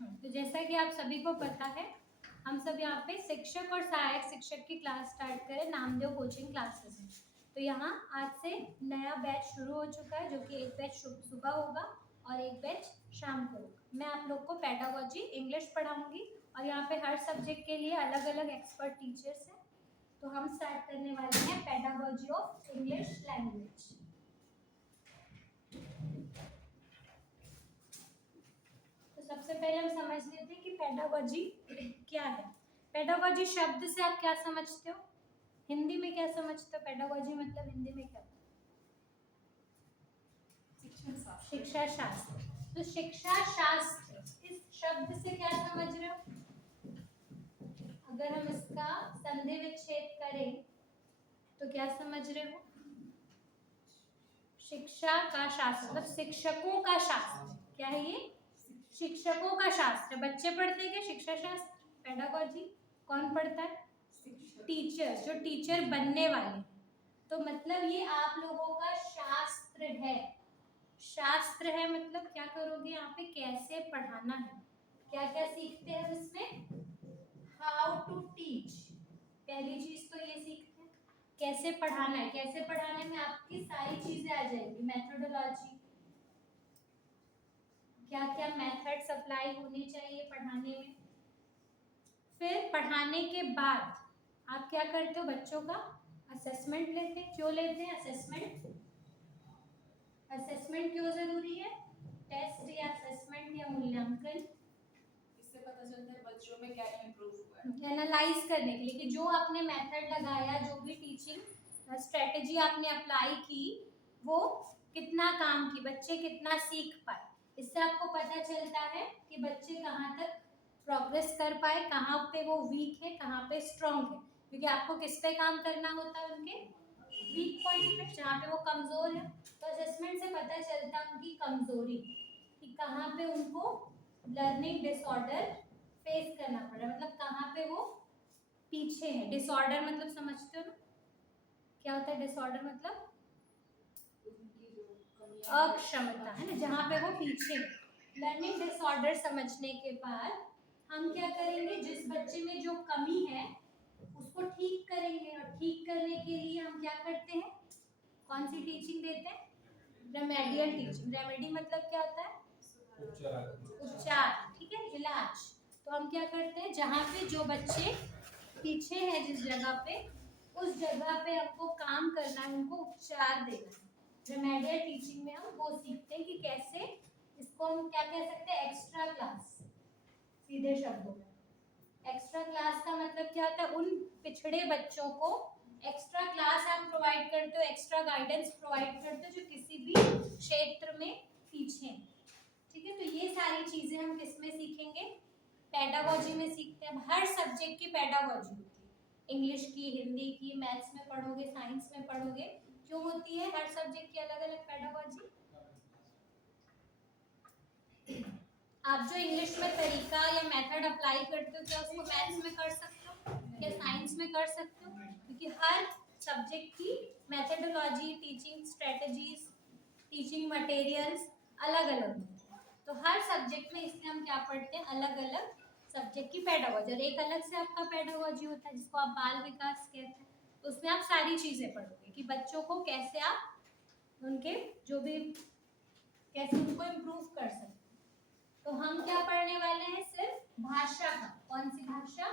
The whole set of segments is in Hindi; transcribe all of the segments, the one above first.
तो जैसा कि आप सभी को पता है, हम सब यहाँ पे शिक्षक और सहायक शिक्षक की क्लास स्टार्ट करें नामदेव कोचिंग क्लासेस में। तो यहाँ आज से नया बैच शुरू हो चुका है, जो कि एक बैच सुबह होगा और एक बैच शाम को होगा। मैं आप लोग को पेडागोजी इंग्लिश पढ़ाऊंगी और यहाँ पे हर सब्जेक्ट के लिए अलग अलग एक्सपर्ट टीचर्स हैं। तो हम स्टार्ट करने वाले हैं पेडागोजी ऑफ इंग्लिश लैंग्वेज। तो सबसे पहले हम समझ लेते हैं कि पेडागोजी क्या है। पेडागोजी शब्द से आप क्या समझते हो, हिंदी में क्या समझते हो? पेडागोजी मतलब हिंदी में क्या? शिक्षा शास्त्र। तो शिक्षा शास्त्र, इस शब्द से क्या समझ रहे हो? अगर हम इसका संधि विच्छेद करें तो क्या समझ रहे हो? शिक्षा का शास्त्र मतलब शिक्षकों का शास्त्र। क्या है ये? शिक्षकों का शास्त्र। बच्चे पढ़ते हैं क्या शिक्षा शास्त्र? पेडागोजी कौन पढ़ता है? टीचर्स, जो टीचर बनने वाले। तो मतलब ये आप लोगों का शास्त्र है। शास्त्र है मतलब क्या करोगे यहाँ पे, कैसे पढ़ाना है। क्या क्या सीखते हैं इसमें? हाउ टू टीच, पहली चीज तो ये सीखते हैं कैसे पढ़ाना है। कैसे पढ़ाने में आपकी सारी चीजें आ जाएंगी, मेथोडोलॉजी, क्या क्या मेथड्स अप्लाई होने चाहिए पढ़ाने में। फिर पढ़ाने के बाद आप क्या करते हो, बच्चों का असेसमेंट लेते हैं। क्यों लेते हैं असेसमेंट? असेसमेंट क्यों जरूरी है? टेस्ट या असेसमेंट या मूल्यांकन, इससे पता चलता है बच्चों में क्या इम्प्रूव हुआ है, एनालाइज करने के लिए कि जो आपने मेथड लगाया, जो भी टीचिंग स्ट्रेटेजी आपने अप्लाई की, वो कितना काम की, बच्चे कितना सीख पाए। इससे आपको पता चलता है कि बच्चे कहाँ तक प्रोग्रेस कर पाए, कहाँ पे वो वीक है, कहाँ पे स्ट्रांग है। क्योंकि आपको किस पे काम करना होता है, उनके वीक पॉइंट पे, जहाँ पे वो कमजोर है। तो असेसमेंट से पता चलता है उनकी कमजोरी, कि कहाँ पे उनको लर्निंग डिसऑर्डर फेस करना पड़ रहा है, मतलब कहाँ पे वो पीछे है। डिसऑर्डर मतलब समझते हो ना, क्या होता है डिसऑर्डर? मतलब अक्षमता है ना, जहाँ पे वो पीछे। लर्निंग डिसऑर्डर समझने के बाद हम क्या करेंगे, जिस बच्चे में जो कमी है उसको ठीक करेंगे। और ठीक करने के लिए हम क्या करते हैं, कौन सी टीचिंग देते हैं? Remedial teaching. रेमेडी मतलब क्या होता है? उपचार, ठीक है, इलाज। तो हम क्या करते हैं, जहाँ पे जो बच्चे पीछे है जिस जगह पे, उस जगह पे हमको काम करना है, उनको उपचार देना है। रेमेडियल टीचिंग में हम वो सीखते हैं कि कैसे, इसको हम क्या कह सकते हैं, एक्स्ट्रा क्लास। सीधे शब्दों में एक्स्ट्रा क्लास का मतलब क्या होता है, उन पिछड़े बच्चों को एक्स्ट्रा क्लास आप प्रोवाइड करते हो, एक्स्ट्रा गाइडेंस प्रोवाइड करते हो, जो किसी भी क्षेत्र में पीछे हैं। ठीक है, तो ये सारी चीजें हम किस में सीखेंगे? पेडागोजी में सीखते हैं। हर सब्जेक्ट की पेडागोजी होती है, इंग्लिश की, हिंदी की, मैथ्स में पढ़ोगे, साइंस में पढ़ोगे। क्यों होती है हर सब्जेक्ट की अलग अलग पेडागोजी? आप जो इंग्लिश में तरीका या मेथड अप्लाई करते हो, क्या उसको मैथ्स में कर सकते हो या साइंस में कर सकते हो? क्योंकि हर सब्जेक्ट की methodology, teaching strategies, teaching materials अलग अलग होते हैं। तो हर सब्जेक्ट में इसलिए हम क्या पढ़ते हैं, अलग अलग सब्जेक्ट की पेडागोजी। और एक अलग से आपका पेडागोजी होता है जिसको आप बाल विकास कहते हैं। तो उसमें आप सारी चीजें पढ़ोगे कि बच्चों को कैसे आप उनके जो भी, कैसे उनको इम्प्रूव कर सकते हैं। तो हम क्या पढ़ने वाले हैं, सिर्फ भाषा का। कौन सी भाषा?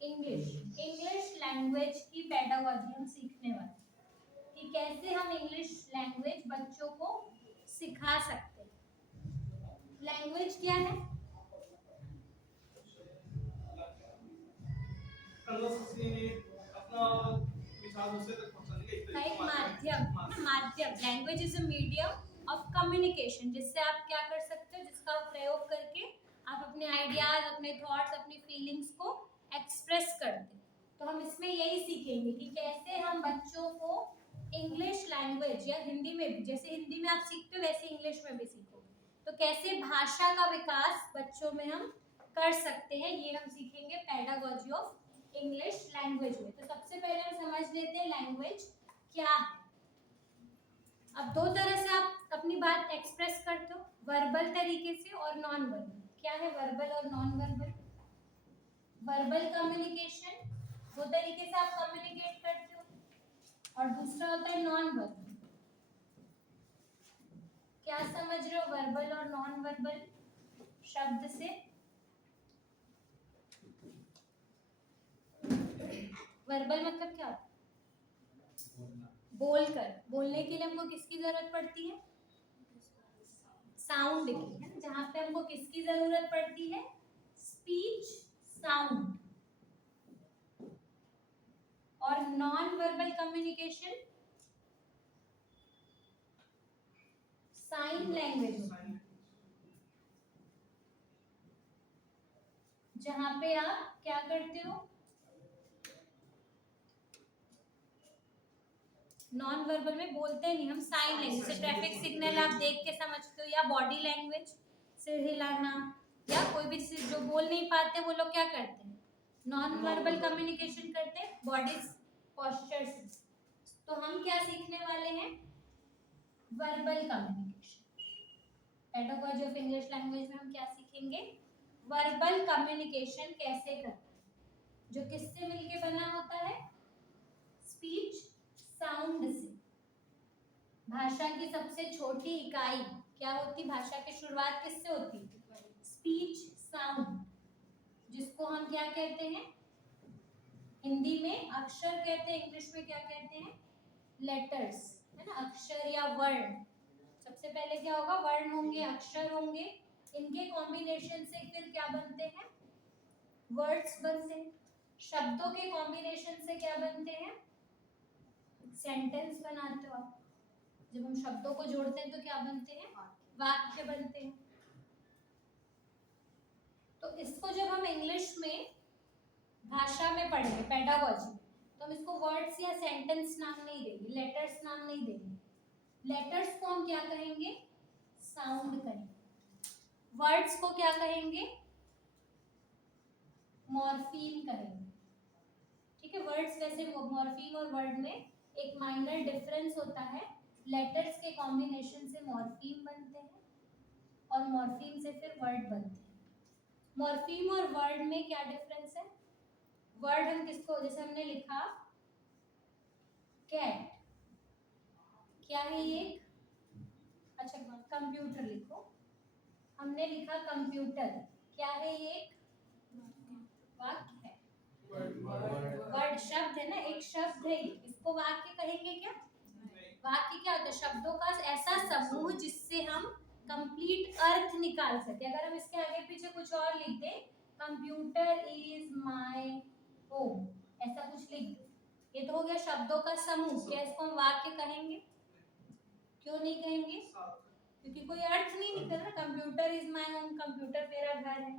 इंग्लिश। इंग्लिश लैंग्वेज की पेडागोजी हम सीखने वाले हैं कि कैसे हम इंग्लिश लैंग्वेज बच्चों को सिखा सकते हैं। लैंग्वेज क्या है? एक माध्यम, माध्यम। Language is a medium of communication, जिससे आप क्या कर सकते हो, जिसका प्रयोग करके आप अपने आइडियाज, अपने थॉट्स, अपनी फीलिंग्स को एक्सप्रेस करते हैं। तो हम इसमें यही सीखेंगे कि कैसे हम बच्चों को इंग्लिश लैंग्वेज, या हिंदी में भी, जैसे हिंदी में आप सीखते हो वैसे इंग्लिश में भी सीखोगे, तो कैसे भाषा का विकास बच्चों में हम कर सकते हैं, ये हम सीखेंगे पेडागोजी ऑफ इंग्लिश लैंग्वेज में। तो सबसे पहले हम समझ लेते हैं लैंग्वेज क्या है। अब दो तरह से आप अपनी बात एक्सप्रेस करते हो, वर्बल तरीके से और नॉन वर्बल। क्या है वर्बल और नॉन वर्बल? वर्बल कम्युनिकेशन, वो तरीके से आप कम्युनिकेट करते हो, और दूसरा होता है नॉन वर्बल। क्या समझ रहे हो वर्बल और नॉन वर्बल शब्द से? वर्बल मतलब क्या? बोलकर, बोलने के लिए हमको किसकी जरूरत पड़ती है? साउंड की, है ना? जहाँ पे हमको किसकी जरूरत पड़ती है? Speech sound. और non verbal communication sign language, जहाँ पे आप क्या करते हो? नॉन वर्बल में बोलते नहीं हम, साइन लैंग्वेज, जैसे ट्रैफिक सिग्नल आप देख के समझते हो, या बॉडी लैंग्वेज, सिर हिलाना, या कोई भी चीज जो बोल नहीं पाते वो लोग क्या करते हैं? नॉन वर्बल कम्युनिकेशन करते हैं बॉडी पोस्चर से। तो हम क्या सीखने वाले हैं? Verbal communication. Pedagogy of English language में हम क्या सीखेंगे? वर्बल कम्युनिकेशन कैसे करते हैं, जो किससे मिलके बना होता है? स्पीच साउंड से। भाषा की सबसे छोटी इकाई क्या होती? भाषा की शुरुआत किससे होती? स्पीच साउंड, जिसको हम क्या कहते हैं? हिंदी में अक्षर कहते हैं, इंग्लिश में क्या कहते हैं? लेटर्स, है ना? अक्षर या वर्ण। सबसे पहले क्या होगा? वर्ण होंगे, अक्षर होंगे, इनके कॉम्बिनेशन से फिर क्या बनते हैं? वर्ड्स बनते हैं। शब्दों के कॉम्बिनेशन से क्या बनते हैं? सेंटेंस बनाते हो आप। जब हम शब्दों को जोड़ते हैं तो क्या बनते हैं? वाक्य बनते हैं। तो इसको जब हम इंग्लिश में भाषा में पढ़ेंगे पेडागोजी, तो हम इसको वर्ड्स या सेंटेंस नाम नहीं देंगे, लेटर्स नाम नहीं देंगे। लेटर्स को हम क्या कहेंगे? साउंड कहेंगे। वर्ड्स को क्या कहेंगे? मॉर्फीम कहेंगे। ठीक है, वर्ड्स वैसे मॉर्फीम और वर्ड में एक माइनर डिफरेंस होता है। लेटर्स के कॉम्बिनेशन से मॉर्फीम बनते हैं, और मॉर्फीम से फिर वर्ड बनते हैं। मॉर्फीम और वर्ड में क्या डिफरेंस है? वर्ड हम किसको, जैसे हमने लिखा कैट, क्या है ये? अच्छा, कंप्यूटर लिखो। हमने लिखा कंप्यूटर, क्या है ये? वाक्य है। वर्ड शब्द है ना, एक शब्द है, इसको वाक्य कहेंगे क्या? वाक्य क्या होता है? शब्दों का ऐसा समूह जिससे हम कंप्लीट अर्थ निकाल सके। अगर हम इसके आगे पीछे कुछ और लिख दें, कंप्यूटर इज माय होम, ऐसा कुछ लिख दो, ये तो हो गया शब्दों का समूह। क्या इसको हम वाक्य कहेंगे? क्यों नहीं कहेंगे? क्योंकि कोई अर्थ नहीं निकल रहा। Computer is my home, computer मेरा घर है।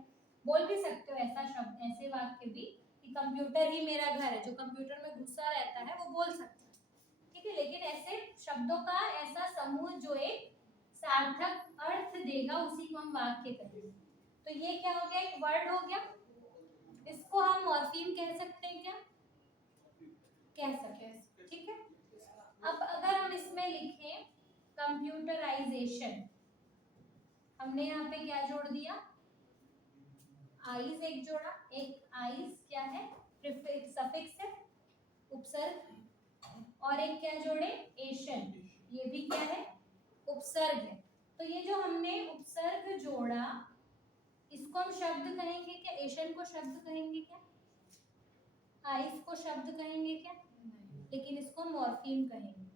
बोल भी सकते हो ऐसा शब्द, ऐसे वाक्य भी, कि कंप्यूटर ही मेरा घर है। जो कंप्यूटर में घुसा रहता है वो बोल सकता है, ठीक है। लेकिन ऐसे शब्दों का ऐसा समूह जो एक सार्थक अर्थ देगा, उसी को हम वाक्य कहेंगे। तो ये क्या हो गया? एक वर्ड हो गया। इसको हम मॉर्फीम कह सकते हैं क्या? कह सकते हैं, ठीक है। अब अगर हम इसमें लिखें कंप्यूटराइजेशन, हमने यहाँ पे क्या जोड़ दिया? आइज एक जोड़ा। एक आइज क्या है? प्रीफिक्स, सफिक्स है, उपसर्ग। और एक क्या जोड़े? एशन, ये भी क्या है? उपसर्ग है। तो ये जो हमने उपसर्ग जोड़ा, इसको हम शब्द कहेंगे क्या? एशन को शब्द कहेंगे क्या? आइज को शब्द कहेंगे क्या? लेकिन इसको मॉर्फीम कहेंगे।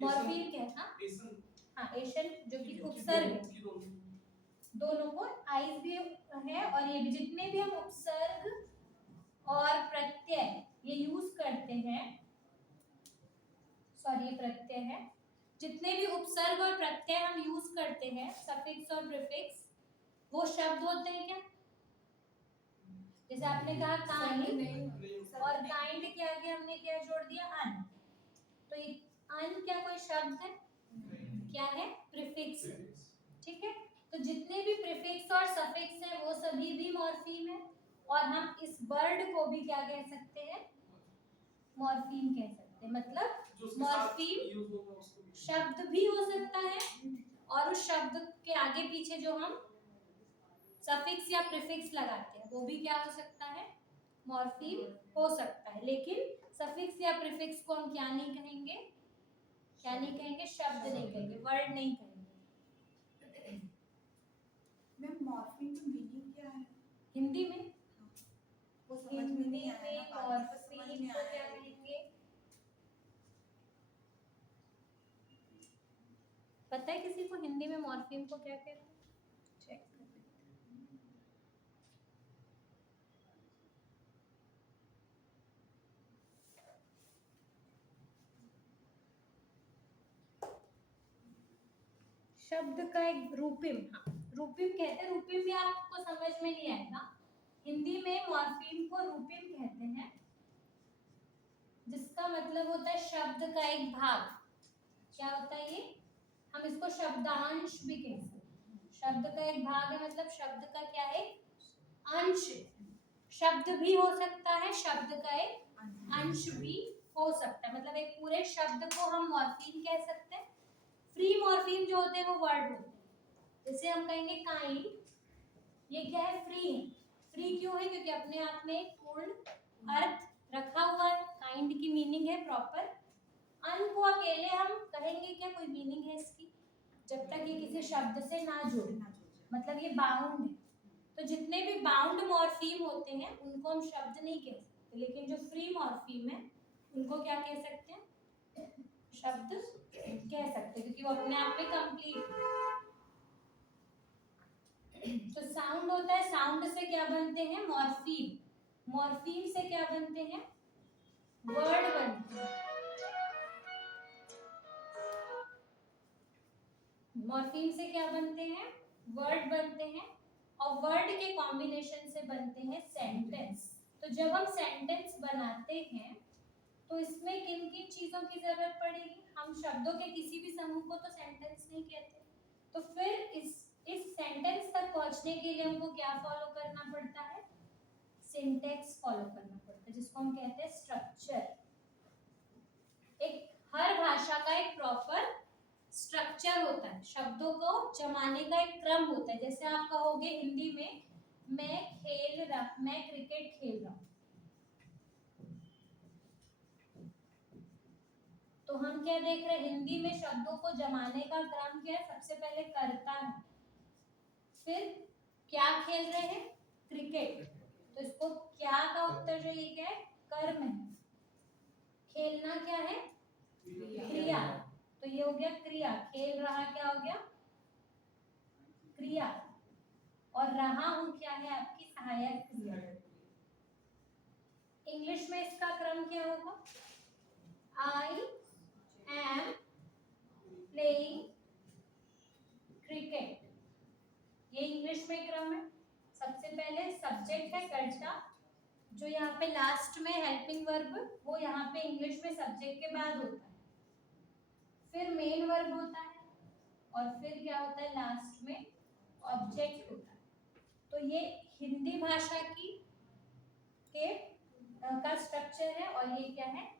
मॉर्फीम क्या है? हाँ, एशन जो कि उपसर्ग है, दोनों को, आइज भी है और ये भी। जितने भी हम उपसर्ग और प्रत्यय ये यूज करते हैं, सॉरी ये प्रत्यय है, जितने भी उपसर्ग और प्रत्यय हम यूज करते हैं, सफिक्स और प्रीफिक्स, वो शब्द होते हैं क्या? जैसे आपने कहा काइंड, और काइंड के आगे हमने क्या जोड़ दिया? अन। तो ये अन क्या कोई शब्द है? क्या है? प्रीफिक्स है, ठीक है। तो जितने भी प्रीफिक्स और सफिक्स हैं वो सभी भी मॉर्फीम है, और हम इस वर्ड को भी क्या कह सकते हैं? मॉर्फीम कह सकते हैं। मतलब मॉर्फीम शब्द भी हो सकता है, और उस शब्द के आगे पीछे जो हम सफिक्स या प्रीफिक्स लगाते हैं वो भी क्या हो सकता है, मॉर्फीम हो सकता है। लेकिन सफिक्स या प्रीफिक्स को हम क्या नहीं कहेंगे, क्या नहीं कहेंगे, शब्द नहीं कहेंगे, वर्ड नहीं कहेंगे। मैम मॉर्फिम की मीनिंग क्या है? हिंदी में, वो समझ में नहीं आया हिंदी ना, में बाकी तो समझ मॉर्फीम में को आया क्या है। कहेंगे, पता है किसी को हिंदी में मॉर्फीम को क्या कहते हैं? चेक कर लेते हैं। शब्द का एक रूपिम, हाँ रूपिम कहते हैं। रूपिम भी आपको समझ में नहीं आएगा, हिंदी में मॉर्फीम को रूपिम कहते हैं, जिसका मतलब होता है शब्द का एक भाग। क्या होता है ये, हम इसको शब्दांश भी कह सकते हैं। शब्द का एक भाग है मतलब शब्द का क्या है, अंश। शब्द भी हो सकता है, शब्द का एक अंश भी हो सकता है, मतलब एक पूरे शब्द को हम मॉर्फीम कह सकते हैं। फ्री मॉर्फीम जो होते हैं वो वर्ड होते हैं, जैसे हम कहेंगे काइंड, ये क्या है, फ्री है। फ्री क्यों है, क्योंकि अपने आप में एक पूर्ण अर्थ रखा हुआ है। काइंड की मीनिंग है प्रॉपर। अन को अकेले हम कहेंगे क्या, कोई मीनिंग है इसकी, जब तक ये किसी शब्द से ना जुड़े, मतलब ये बाउंड है। तो जितने भी बाउंड मॉर्फीम होते हैं उनको हम शब्द नहीं कह सकते, लेकिन जो फ्री मॉर्फीम है उनको क्या कह सकते हैं, शब्द कह सकते हैं, क्योंकि वो अपने आप में कंप्लीट है। तो साउंड होता है, साउंड से क्या बनते हैं, मॉर्फीम। मॉर्फीम से क्या बनते हैं, वर्ड बनते हैं। मॉर्फीम से क्या बनते हैं, वर्ड बनते हैं, और वर्ड के कॉम्बिनेशन से बनते हैं सेंटेंस। तो जब हम सेंटेंस बनाते हैं तो इसमें किन किन चीजों की जरूरत पड़ेगी, हम शब्दों के किसी भी समूह को तो सेंटेंस नहीं कहते। तो फिर इस सेंटेंस तक पहुंचने के लिए हमको क्या फॉलो करना पड़ता है, सिंटैक्स फॉलो करना पड़ता है, जिसको हम कहते हैं स्ट्रक्चर। एक हर भाषा का एक प्रॉपर स्ट्रक्चर होता है, शब्दों को जमाने का एक क्रम होता है। जैसे आप कहोगे हिंदी में, मैं क्रिकेट खेल रहा हूँ, तो हम क्या देख रहे हैं, हिंदी में शब्दों को जमाने का क्रम क्या है, सबसे पहले कर्ता है, फिर क्या खेल रहे हैं, क्रिकेट, तो इसको क्या का उत्तर जो ये क्या है, कर्म है। खेलना क्या है, क्रिया, तो ये हो गया क्रिया। खेल रहा क्या हो गया, क्रिया, और रहा हूं क्या है, आपकी सहायक क्रिया। इंग्लिश में इसका क्रम क्या होगा, आई एम प्लेइंग क्रिकेट, ये इंग्लिश में क्रम है। सबसे पहले सब्जेक्ट है कर्ता, जो यहाँ पे लास्ट में हेल्पिंग वर्ब, वो यहाँ पे इंग्लिश में सब्जेक्ट के बाद होता है, फिर मेन वर्ब होता है, और फिर क्या होता है लास्ट में ऑब्जेक्ट होता है। तो ये हिंदी भाषा की के का स्ट्रक्चर है, और ये क्या है,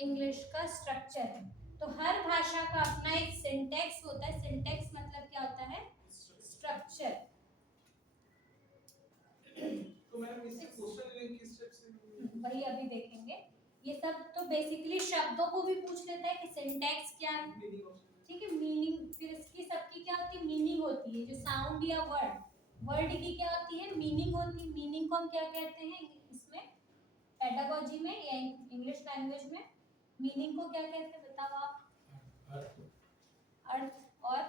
इंग्लिश का स्ट्रक्चर है। तो हर भाषा का अपना एक सिंटैक्स होता है। सिंटैक्स मतलब क्या होता है, स्ट्रक्चर। तो मैम इससे क्वेश्चन लिंक किस टाइप से, वही अभी देखेंगे। ये सब तो बेसिकली शब्दों को भी पूछ लेता है कि सिंटैक्स क्या है, ठीक है, मीनिंग, फिर इसकी सबकी क्या होती है, मीनिंग होती है। जो साउंड या वर्ड, वर्ड की क्या होती है, मीनिंग होती है। मीनिंग को हम क्या कहते हैं इसमें, पेडागोजी में या इंग्लिश लैंग्वेज में मीनिंग को क्या कहते हैं, बताओ आप, अर्थ। और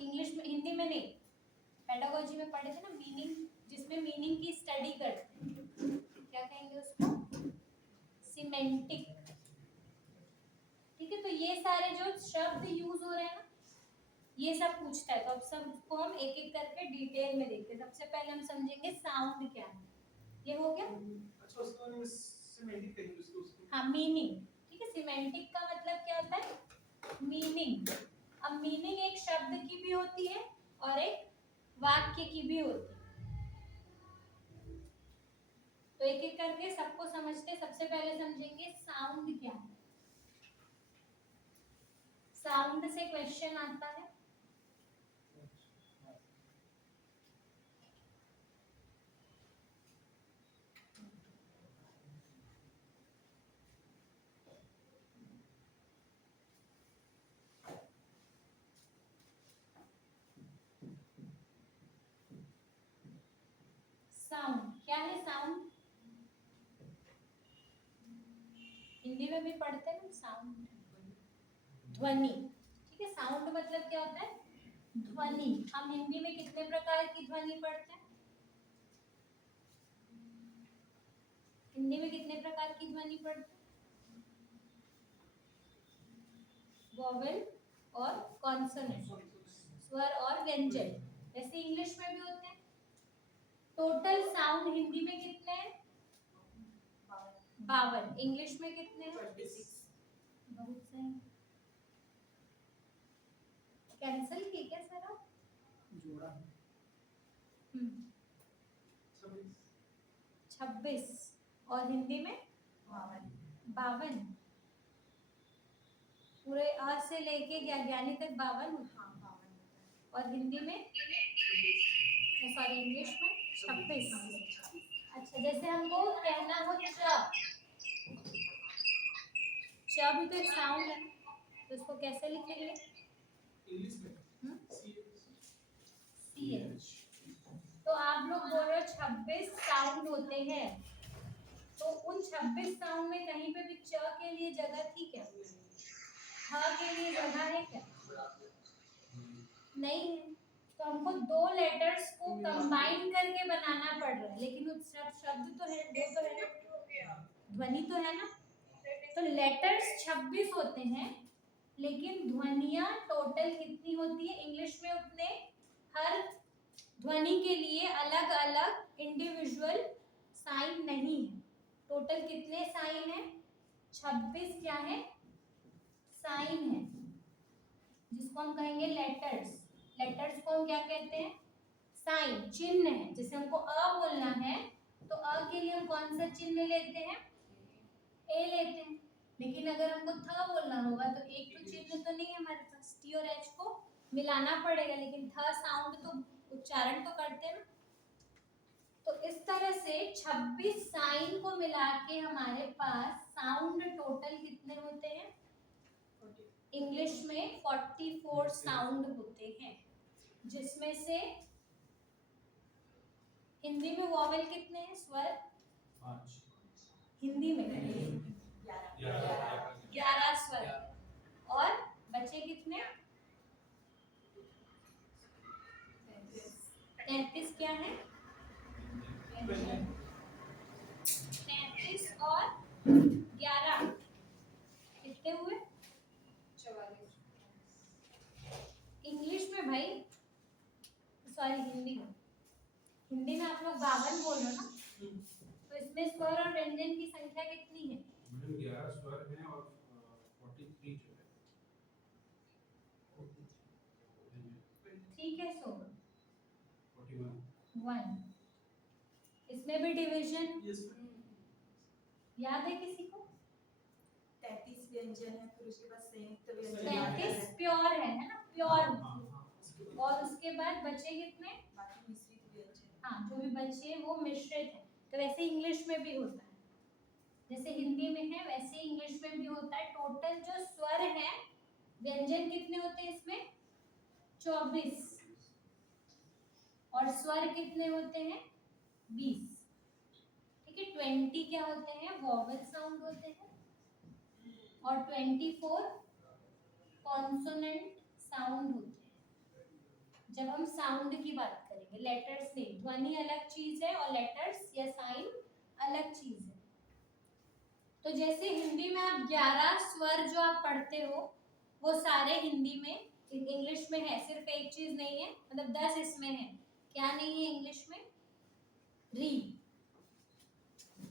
इंग्लिश में, हिंदी में नहीं, पेडागोजी में पढ़े थे ना मीनिंग, जिसमें मीनिंग की स्टडी करते हैं, क्या कहेंगे उसको, सिमेंटिक। ठीक है, तो ये सारे जो शब्द यूज हो रहे हैं ना, ये सब पूछता है। तो अब सबको हम एक एक करके डिटेल में देखते हैं। सबसे पहले हम समझेंगे साउंड क्या है, ये हो गया। अच्छा उसके बारे में सिमेंटिक कहेंगे उसको। हाँ, मीनिंग, ठीक है। सिमेंटिक का मतलब क्या होता है, मीनिंग। अब मीनिंग एक शब्द की भी होती है और एक वाक्य की भी होती है। तो एक एक करके सबको समझते। सबसे पहले समझेंगे साउंड क्या है। साउंड से क्वेश्चन आता है, साउंड क्या है? साउंड हिंदी में भी पढ़ते हैं ना साउंड, ध्वनि। ठीक है, साउंड मतलब क्या होता है? ध्वनि। हम हिंदी में कितने प्रकार की ध्वनि पढ़ते हैं? हिंदी में कितने प्रकार की ध्वनि पढ़ते हैं? वोवेल और कॉन्सोनेंट, स्वर और व्यंजन। जैसे इंग्लिश में भी होते हैं। टोटल साउंड हिंदी में कितने हैं? 52। इंग्लिश में कितने हैं? 26। बहुत सही। कैंसिल की क्या सर आप? जोड़ा 26 और हिंदी में 52। पूरे आ से लेके ज्ञानी तक 52 होता है। और हिंदी में सॉरी इंग्लिश में 26। अच्छा, जैसे हमको कहना हो च भी तो एक साउंड है, तो इसको कैसे लिखेंगे? इंग्लिश में CH। तो आप लोग बोल रहे हो 26 साउंड होते हैं, तो उन 26 साउंड में कहीं पे भी च के लिए जगह थी क्या? ह के लिए जगह है क्या? नहीं है। तो हमको दो लेटर्स को कंबाइन करके बनाना पड़ रहा है, लेकिन उस शब्द तो है, वो तो है ना, ध्वनि तो है ना। तो लेटर्स 26 होते हैं, लेकिन ध्वनियां टोटल कितनी होती है? इंग्लिश में उतने हर ध्वनि के लिए अलग अलग इंडिविजुअल साइन नहीं है। टोटल कितने साइन है? 26 क्या है? साइन है, जिसको हम कहेंगे लेटर्स। लेटर्स को हम क्या कहते हैं? साइन, चिन्ह है। जैसे हमको अ बोलना है, तो अ के लिए हम कौन सा चिन्ह लेते हैं? ए लेते हैं। लेकिन अगर हमको थ बोलना होगा तो एक तो चिन्ह तो नहीं है हमारे पास, टी और एच को मिलाना पड़ेगा, लेकिन थ साउंड तो उच्चारण तो करते हैं ना। तो इस तरह से 26 साइन को मिला के हमारे पास साउंड टोटल कितने होते हैं? इंग्लिश में 44 साउंड होते हैं, जिसमें से हिंदी में वॉवेल कितने हैं? स्वर 5 हिंदी में 11 स्वर। और बचे कितने? 33 क्या है? 33 और 11 कितने हुए? 44। इंग्लिश में भाई, सॉरी हिंदी में, हिंदी में आप लोग 52 बोल रहे हो ना, तो इसमें स्वर और व्यंजन की संख्या कितनी है? मैडम 11 स्वर हैं और 43 जो है। ठीक है, सो 41। 1। इसमें भी डिवीजन यस याद है किसी को? 33 व्यंजन है, फिर उसके बाद संयुक्त व्यंजन 33 प्योर है ना, प्योर। और उसके बाद बचे कितने? बाकी मिश्रित व्यंजन। हाँ, जो भी बचे वो मिश्रित है। तो वैसे इंग्लिश में भी होता है, जैसे हिंदी में है वैसे इंग्लिश में भी होता है। टोटल जो स्वर है, व्यंजन कितने होते हैं इसमें? 24। और स्वर कितने होते हैं? 20। ठीक है, 20 क्या होते हैं? वॉवेल साउंड होते हैं, और 24 कॉन्सोनेंट साउंड होते हैं। जब हम साउंड की बात करेंगे, लेटर्स नहीं, ध्वनि अलग चीज है और लेटर्स या साइन अलग चीज है। तो जैसे हिंदी में आप 11 स्वर जो आप पढ़ते हो, वो सारे हिंदी में, इंग्लिश में है। सिर्फ एक चीज नहीं है, मतलब 10 इसमें है। क्या नहीं है इंग्लिश में? री।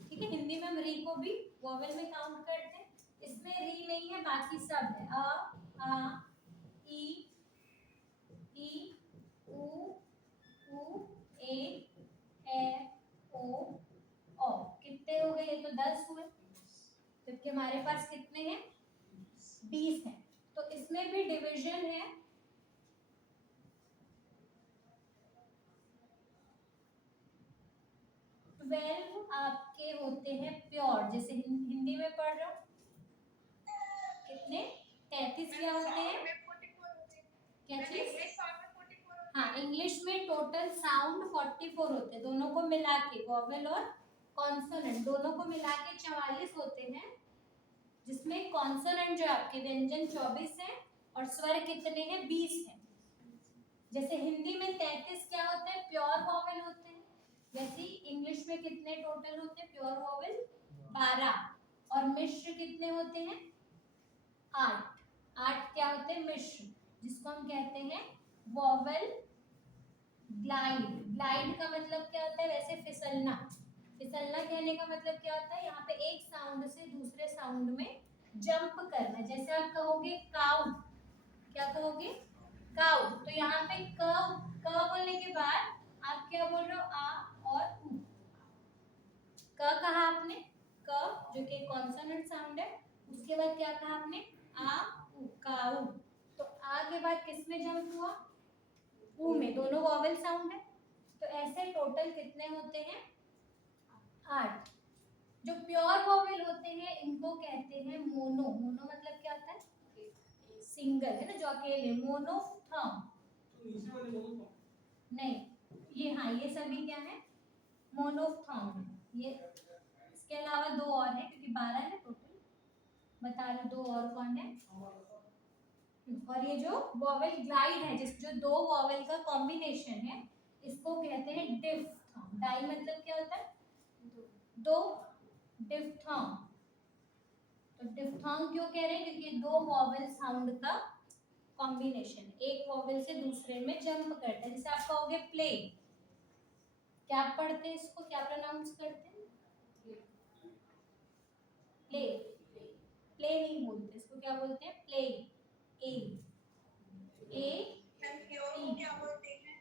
ठीक है, हिंदी में हम री को भी वोवेल में काउंट करते हैं, इसमें री नहीं है, बाकी सब है। आ ई उ ए ओ ओ। कितने हो गए? ये तो 10 हुए, जबकि हमारे पास कितने हैं? 20 हैं। तो इसमें भी डिवीजन है। आपके होते हैं प्योर, जैसे हिंदी में पढ़ रहे हो, कितने? 33 क्या होते हैं? क्या चीज? हाँ, हाँ, इंग्लिश में टोटल साउंड 44 होते हैं, दोनों को मिला के, वॉवेल और कॉन्सोनेंट दोनों को मिला के 44 होते हैं, जिसमें कॉन्सोनेंट जो आपके व्यंजन 24 है और स्वर कितने हैं, 20 हैं। जैसे हिंदी में 33 क्या होते हैं, प्योर वॉवेल होते हैं, वैसे इंग्लिश में कितने टोटल होते हैं प्योर वॉवेल, 12, और मिश्र कितने होते हैं, 8 क्या होते हैं मिश्र, जिसको हम कहते हैं वॉवेल ग्लाइड। ग्लाइड का मतलब क्या होता है, वैसे फिसलना, फिसलना कहने का मतलब क्या होता है, यहाँ पे एक साउंड से दूसरे साउंड में जंप करना। जैसे आप कहोगे काउ, क्या कहोगे, काउ, तो यहाँ पे क बोलने के बाद आप क्या बोल रहे हो, आ और उ। क कहा आपने, क जो कि कॉन्सोनेंट साउंड है, उसके बाद क्या कहा आपने, आ उ, काउ। तो आ के बाद किस में जंप हुआ, ऊ में, दोनों वॉवेल साउंड है। तो ऐसे टोटल कितने होते हैं, 8। जो प्योर वॉवेल होते हैं इनको कहते हैं मोनो। मोनो मतलब क्या होता है, सिंगल, है ना, जो अकेले, मोनोफथॉर्म। तो नीचे वाले दोनों को नहीं, ये हाँ, ये सभी क्या है, मोनोफथॉर्म है। ये इसके अलावा 2 और है, क्योंकि 12 है टोटल, बता रहे 2 और कौन है। और ये जो वॉवेल ग्लाइड है, जिस जो 2 वॉवेल का कॉम्बिनेशन है, इसको कहते हैं डिफ्थॉर्म। डाई मतलब क्या होता है, 2, डिफ्थॉर्म। तो डिफ्थॉर्म क्यों कह रहे हैं, क्योंकि 2 वॉवेल साउंड का कॉम्बिनेशन, एक वॉवेल से दूसरे में जंप करता है। जैसे आप कहोगे प्ले, क्या पढ़ते हैं इसको, क्या प्रोनाउंस करते हैं, प्ले, प्ले नहीं बोलते इसको, क्या बोलते हैं, प्ले, ए क्या बोलते हैं,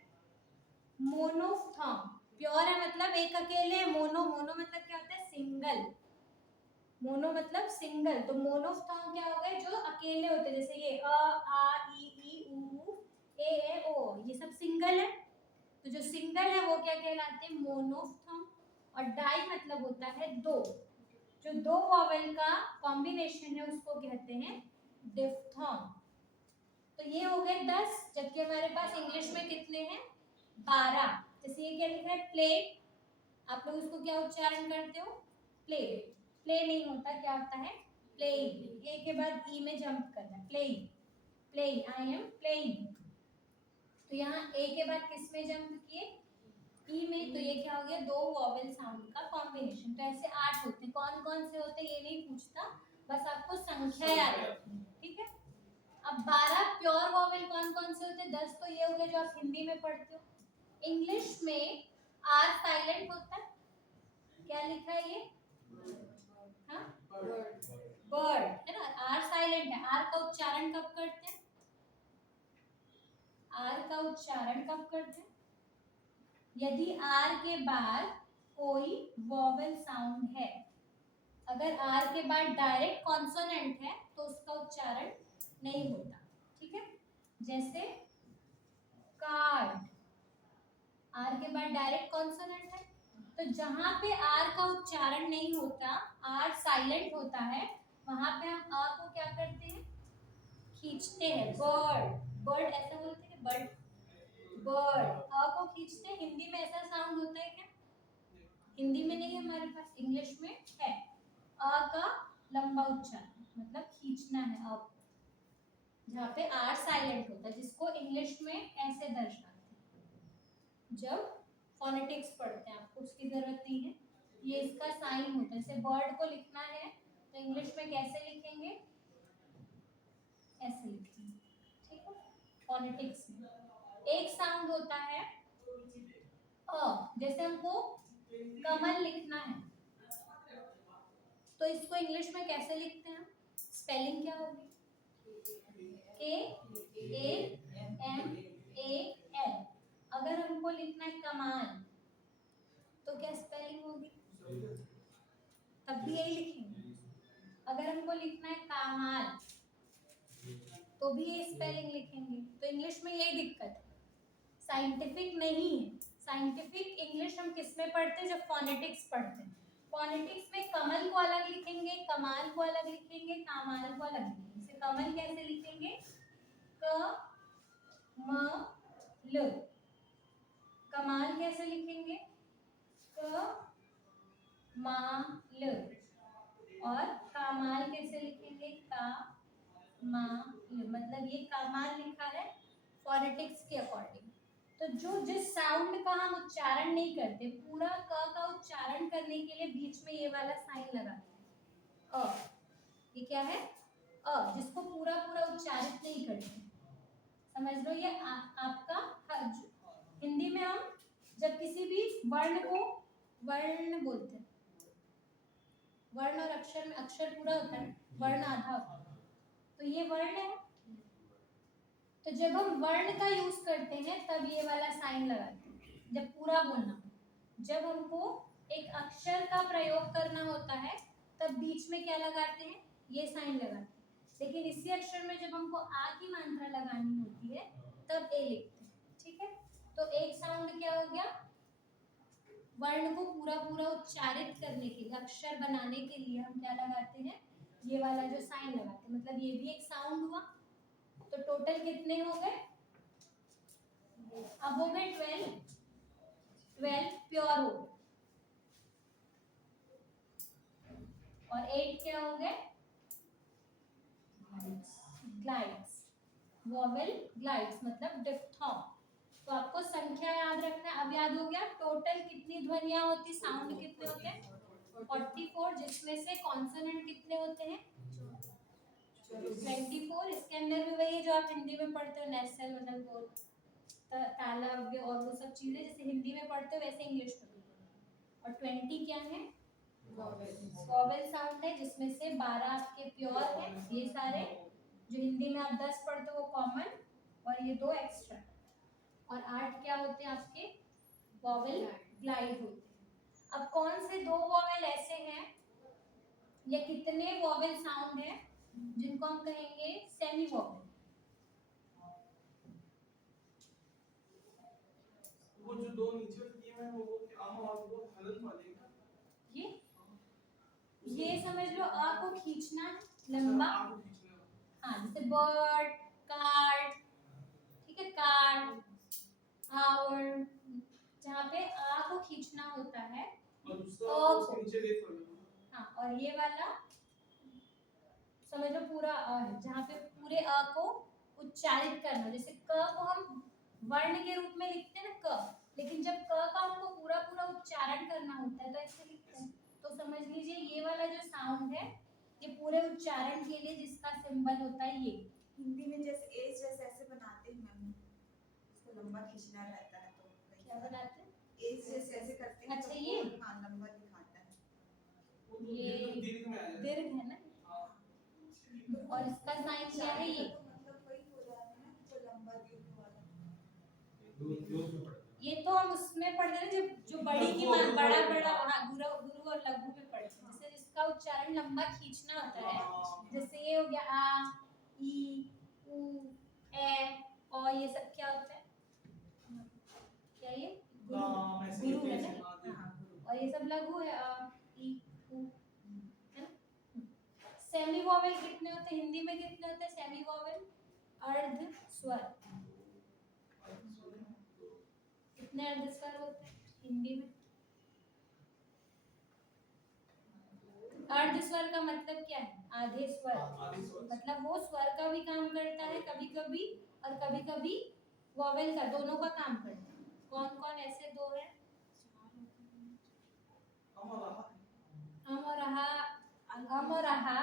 मोनोफथॉर्म। प्योर है मतलब एक अकेले, मोनो, मोनो मतलब क्या होता है, सिंगल, मोनो मतलब सिंगल। तो मोनोफथॉर्म क्या हो गए, जो अकेले होते हैं, जैसे ये अ, आ, ई, ऊ, ए, ओ, ये सब सिंगल है। तो जो सिंगल है वो क्या कहलाते हैं, मोनोफथॉर्म। और डाई मतलब होता है 2, जो 2 वॉवेल का कॉम्बिनेशन है उसको कहते हैं डिफ्थॉर्म। तो ये हो गए 10, जबकि हमारे पास इंग्लिश में कितने हैं, 12। जैसे ये क्या लिख रहा है, प्लेट, आप लोग उसको क्या उच्चारण करते हो, प्लेट, प्ले नहीं होता, क्या होता है, प्लेइंग। ए के बाद ई में जंप करना, playing, playing, I am playing. तो यहाँ ए के बाद किस में जंप किए, ई में, तो ये क्या हो गया, 2 वॉवेल साउंड का कॉम्बिनेशन। तो ऐसे 8 होते हैं। कौन कौन से होते हैं ये नहीं पूछता, बस आपको संख्या याद रखनी है, ठीक है। अब 12 प्योर वॉवेल कौन कौन से होते हैं, 10 तो ये हो गए जो आप हिंदी में पढ़ते हो। इंग्लिश में आर साइलेंट होता है, क्या लिखा है ये, हाँ, बर्ड, है ना, आर साइलेंट है। आर का उच्चारण कब करते हैं, आर का उच्चारण कब करते हैं, यदि आर के बाद कोई वॉवेल साउंड है। अगर आर के बाद डायरेक्ट कॉन्सोनेंट है तो उसका उच्चारण नहीं होता, ठीक है। जैसे कार्ड, आर के बाद डायरेक्ट कॉन्सोनेंट है, तो जहां पे आर का उच्चारण नहीं होता, आर साइलेंट होता है, वहां पे हम आ को क्या करते हैं, खींचते हैं, बर्ड, बर्ड ऐसा बोलते हैं, बर्ड, बर्ड, आ को खींचते हैं। हिंदी में ऐसा साउंड होता है क्या, हिंदी में नहीं है हमारे पास, इंग्लिश में है। आ का लंबा उच्चारण मतलब खींचना है आ को, जहाँ पे आर साइलेंट होता है, जिसको इंग्लिश में ऐसे दर्शाते हैं। जब फोनेटिक्स पढ़ते हैं आपको उसकी जरूरत नहीं है, ये इसका साइन होता है। जैसे वर्ड को लिखना है तो इंग्लिश में कैसे लिखेंगे, ऐसे लिखेंगे, ठीक है। फोनेटिक्स में एक साउंड होता है अ, जैसे हमको कमल लिखना है तो इसको इंग्लिश में कैसे लिखते हैं, स्पेलिंग क्या होगी, KAMAL। अगर हमको लिखना है कमाल तो क्या स्पेलिंग होगी, तब भी यही लिखेंगे। अगर हमको लिखना है कामाल तो भी ये स्पेलिंग लिखेंगे। तो इंग्लिश में यही दिक्कत है, साइंटिफिक नहीं है। साइंटिफिक इंग्लिश हम किस में पढ़ते हैं, जब फोनेटिक्स पढ़ते हैं। फोनेटिक्स में कमल को अलग लिखेंगे, कमाल को अलग लिखेंगे, कामाल को अलग लिखेंगे। जैसे कमल कैसे लिखेंगे, क म ल, कैसे लिखेंगे? क माल। और कामाल कैसे लिखेंगे? का माल। मतलब ये कामाल लिखा है फोनेटिक्स के अकॉर्डिंग। तो जो जिस साउंड का हम उच्चारण नहीं करते, पूरा क का उच्चारण करने के लिए बीच में ये वाला साइन लगाते हैं अ। ये क्या है? अ, जिसको पूरा पूरा उच्चारित नहीं करते। समझ लो ये आपका हिंदी में हम जब किसी भी वर्ण को वर्ण बोलते हैं, वर्ण और अक्षर में अक्षर पूरा होता है, वर्ण आधा होता है, तो ये वर्ण है। तो जब हम वर्ण का यूज करते हैं तब ये वाला साइन लगाते हैं जब पूरा बोलना हो। जब हमको एक अक्षर का प्रयोग करना होता है तब बीच में क्या लगाते हैं? ये साइन लगाते हैं। लेकिन इसी अक्षर में जब हमको आ की मात्रा लगानी होती है तब ए लिखते हैं। ठीक है, तो एक साउंड क्या हो गया? वर्ण को पूरा पूरा उच्चारित करने के लिए, अक्षर बनाने के लिए हम क्या लगाते हैं? ये वाला जो साइन लगाते हैं। मतलब ये भी एक साउंड हुआ। तो टोटल कितने हो गए? अब हो गए 12 प्योर हो गए, और 8 क्या हो गए? ग्लाइड्स। वोवेल ग्लाइड्स मतलब डिप्थॉन्ग। तो आपको संख्या याद रखना है। अब याद हो गया टोटल कितनी ध्वनियां होती, साउंड कितने होते हैं? 44, जिसमें से कॉन्सोनेंट कितने होते हैं? 24। इसके अंदर भी वही जो आप हिंदी में पढ़ते हो, नेसल मतलब वो तालव्य और वो सब चीजें जैसे हिंदी में पढ़ते हो वैसे इंग्लिश में भी। और 20 क्या है? वोवेल साउंड है, जिसमें से 12 आपके प्योर है, ये सारे जो हिंदी में आप 10 पढ़ते हो वो कॉमन, और ये 2 एक्स्ट्रा। और 8 क्या होते हैं आपके? वोवेल ग्लाइड होते हैं। अब कौन से 2 वोवेल ऐसे हैं या कितने वोवेल साउंड है जिनको हम कहेंगे सेमी वोवेल? वो जो दो नीचे दिए हैं वो आम और वो हलन वाले हैं। ये समझ लो अ को खींचना लंबा। हाँ, जैसे बर्ड, कार्ड, ठीक है, कार्ड, आवर, जहाँ पे आ को खींचना होता है और दूसरा उसके नीचे लेट वाला। हाँ, और ये वाला समझ लो पूरा अ है, जहाँ पे पूरे अ को उच्चारित करना। जैसे क को हम वर्ण के रूप में लिखते हैं ना क, लेकिन जब क का हमको पूरा पूरा उच्चारण करना होता है तो ऐसे लिखते हैं। तो समझ लीजिए ये वाला जो साउंड है ये पूरे उच्चारण के लिए जिसका सिंबल होता है ये। हिंदी में जैसे एज जैसे ऐसे बनाते हैं मैम, इसको लंबा खींचना रहता है तो क्या बनाते हैं? एज जैसे ऐसे करते हैं। अच्छा, तो ये हाँ लंबा दिखाता है। ये दीर्घ में आ जाएगा। दीर्घ है ना, और इसका साइन क्या है? ये मतलब वही हो जाता है ना, तो लंबा दीर्घ वाला। ये तो हम उसमें पढ़ते हैं जब जो बड़ी की बड़ा बड़ा हाँ गुरु गुरु और लघु में पढ़ते हैं, जैसे जिसका उच्चारण लंबा खींचना होता है। जैसे ये हो गया आ, ई, उ, ए, और ये सब क्या होता है? क्या ये गुरु है ना? हाँ, और ये सब लघु है आ, ई, उ, है ना? सेमी वोवेल कितने होते हैं हिंदी में? कितने होते हैं सेमी वोवेल? अर्ध स्वर। कितने अर्ध स्वर होते हैं हिंदी में? अर्ध स्वर का मतलब क्या है? आधे स्वर। मतलब वो स्वर का भी काम करता है कभी कभी, और कभी कभी वोवेल का, दोनों का काम करता है। कौन कौन ऐसे 2 है? अम और रहा। अम और रहा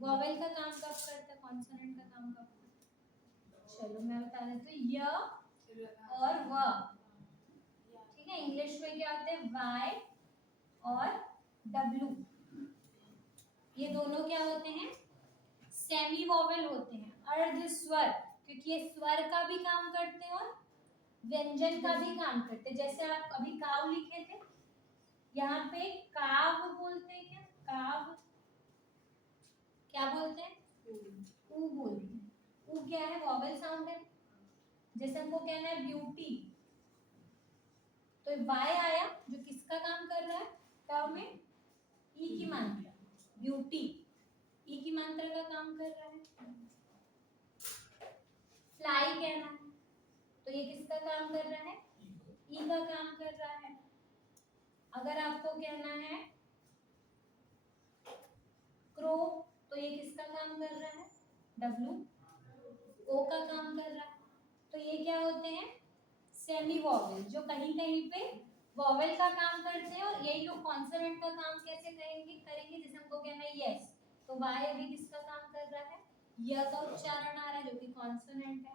वोवेल का काम कब करता है? कॉन्सोनेंट का काम कब करता है? चलो मैं बता देती हूँ, य और व। ठीक है, इंग्लिश में क्या होते हैं? वाई और डब्ल्यू। ये दोनों क्या होते हैं? सेमी वोवेल होते हैं, अर्ध स्वर, क्योंकि ये स्वर का भी काम करते हैं और व्यंजन का भी काम करते हैं। जैसे आप अभी काव लिखे थे, यहाँ पे काव बोलते हैं क्या? काव क्या बोलते हैं? ऊ बोलते हैं। ऊ क्या है? वोवेल साउंड है। जैसे हमको कहना है ब्यूटी, तो वाई आया जो किसका काम कर रहा है? क में ई की मात्रा, ब्यूटी ई की मात्रा का काम कर रहा है। फ्लाई कहना है तो ये किसका किसका काम कर रहा है? ई का काम कर रहा है। अगर आपको कहना है क्रो, तो ये किसका काम कर रहा है? डब्लू। ओ का काम कर रहा है। तो ये क्या होते हैं? सेमी वॉवेल, जो कहीं कहीं पे वॉवेल का काम करते हैं, और यही लोग कॉन्सोनेंट का काम कैसे करेंगे जैसे हमको कहना है यस, तो वाई अभी किसका काम कर रहा है? य का उच्चारण आ रहा है जो कि कॉन्सोनेंट है।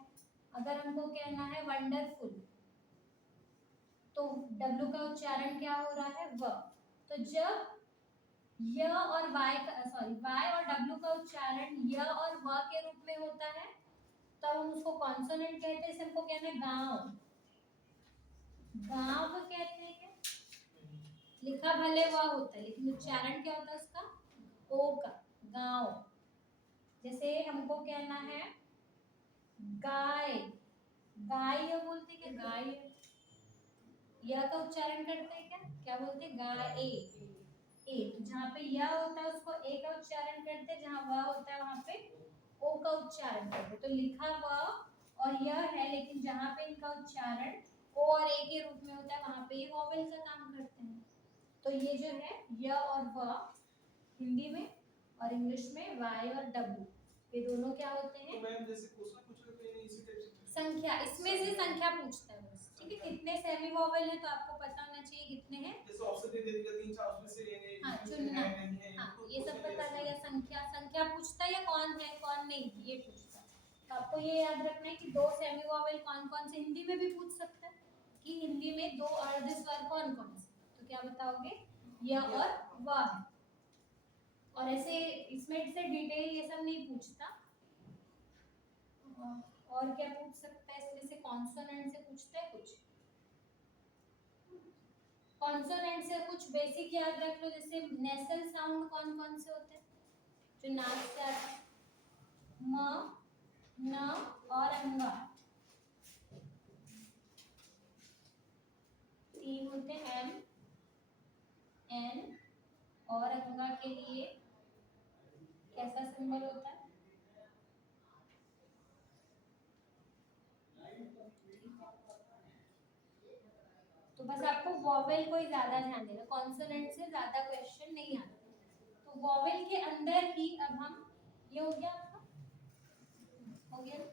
अगर हमको कहना है वंडरफुल, तो डब्ल्यू का उच्चारण क्या हो रहा है? व। तो जब य और वाई और डब्ल्यू का उच्चारण य और व के रूप में होता है, तब हम उसको कॉन्सोनेंट कहते हैं। हमको कहना है गांव, गांव कहते हैं। लिखा भले वह होता है लेकिन उच्चारण क्या होता है उसका? ओ का, गांव। जैसे हमको कहना है गाय, गाय ये बोलते क्या? गाय। यह का उच्चारण करते हैं क्या बोलते हैं? गाय ए। तो जहाँ पे यह होता है उसको ए का उच्चारण करते हैं, जहाँ वह होता है वहाँ पे ओ का उच्चारण करते हैं। तो लिखा वह और यह है, लेकिन जहाँ पे इनका उच्चारण ओ और ए के रूप में होता है वहाँ पे ये वॉवेल का काम करते हैं। तो ये जो है य और व हिंदी में, और इंग्लिश में वाई और डब्ल्यू, ये दोनों क्या होते हैं? तो मैम जैसे क्वेश्चन पूछ रहे थे इसी टाइप से संख्या, इसमें से संख्या पूछता है बस, ठीक है? कितने सेमी वॉवेल है तो आपको पता होना चाहिए कितने हैं। जैसे ऑप्शन दे दिया 3-4 उसमें से लेने, हाँ, इसमें से चुनना। है नहीं है, हाँ, तो ये सब क्वेश्चन पता कैसे? लगेगा। संख्या पूछता है, या कौन है कौन नहीं ये पूछता है। तो आपको ये याद रखना है कि दो सेमी वॉवेल कौन कौन से, हिंदी में भी पूछ सकता है कि हिंदी में दो अर्ध स्वर कौन कौन से, तो क्या बताओगे? य और व है। और ऐसे इसमें से डिटेल ये सब नहीं पूछता। और क्या पूछ सकता है इसमें से? कॉन्सोनेंट से पूछता है कुछ, कॉन्सोनेंट से कुछ बेसिक याद रख लो। जैसे नेसल साउंड कौन कौन से होते हैं जो नाक से आते हैं? म, न और अंगा, तीन होते हैं। एम, एन और अंगा के लिए कैसा सिंबल होता है? तो बस आपको वॉवेल को ही ज्यादा ध्यान देना, कॉन्सोनेंट से ज्यादा क्वेश्चन नहीं आते। तो वॉवेल के अंदर ही अब हम, ये हो गया आपका, हो गया।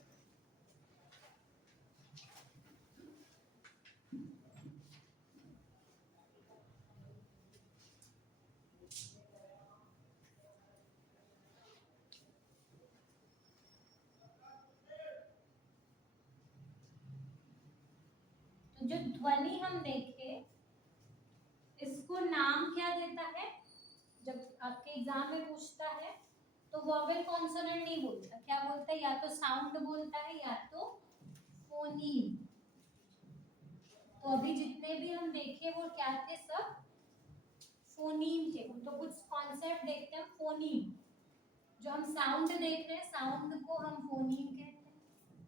तो जो ध्वनि हम देखे, इसको नाम क्या देता है? जब आपके एग्जाम में पूछता है तो वॉवेल कॉन्सोनेंट नहीं बोलता, क्या बोलता है? या तो साउंड बोलता है या तो फोनीम। तो अभी जितने भी हम देखे वो क्या थे? सब फोनीम थे। तो कुछ कॉन्सेप्ट देखते हैं। फोनीम, जो हम साउंड देख रहे हैं, साउंड को हम फोनीम कहते हैं।